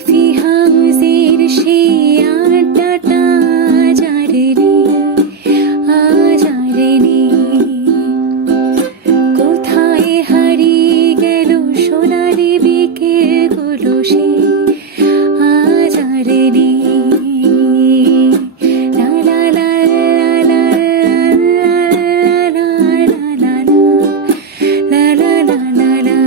Coffee হাউসের সেই আড্ডাটা যারে আজ আর নেই। কোথায় হারিয়ে গেল সোনালি বিকেলগুলো সে আজ আর নেই। লা লা লা লা লা লা লা লা লা লা লা লা লা।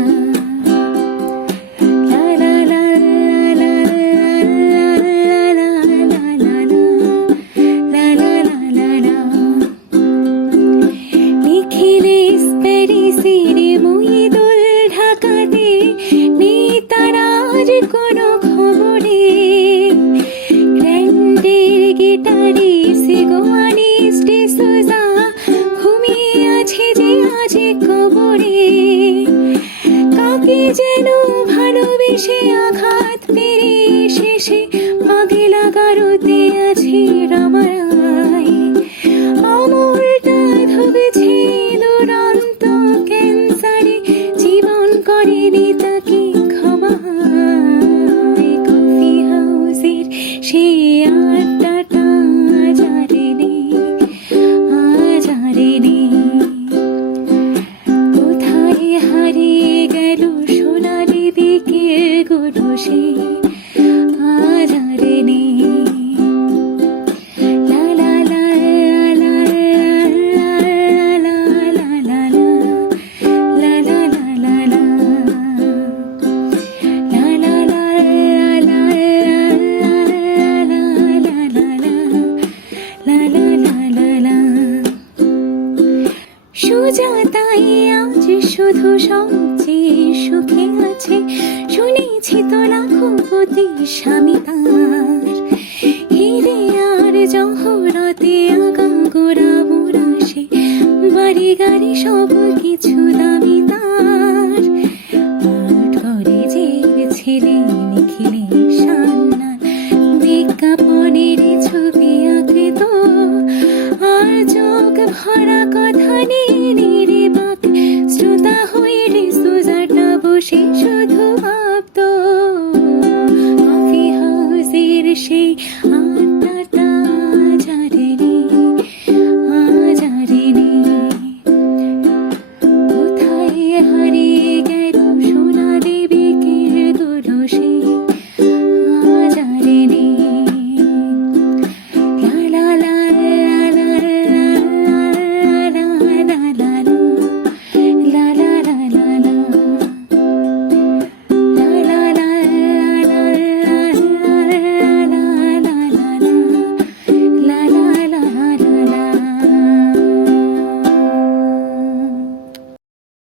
কোনো খবরে গ্র্যান্ডের গিটারে সিগোয়ানিস ডিসোজা ঘুমিয়ে আছে যে আজ কবরে। কাকে যেন ভালোবেসে আঘাত পেরে শেষে পাগলা গারোতে আছে রামারায়। আমলটা ধুবেছে দুরন্ত ক্যান্সারে, জীবন করেনি তাকে ক্ষমা। কফি হাউসের সেই আড্ডাটা যারে আজ আর নেই। কোথায় হারিয়ে গেল সোনালি বিকেলগুলো সে আজ আর নেই। লা লা লা লা লা লা লা লা লা লা লা লা লা। সুজাতাই আজ শুধু সবচেয়ে সুখে আছে, শুনেছি তো লাখপতি স্বামী তার। হিরে আর জহরতে আগাগোড়া মোরা সে, বাড়ি গাড়ি সব কিছু দামি তার। আর্ট করে যে ছেলে নিখিলে সান্নাল, বিজ্ঞাপনের ছবি আঁকে তো আর চোখ ভরা কথা নিয়ে বাক শ্রোতা হয়ে ডিসোজাটা বসে শুধু ভাবতো কফি হাউসের সেই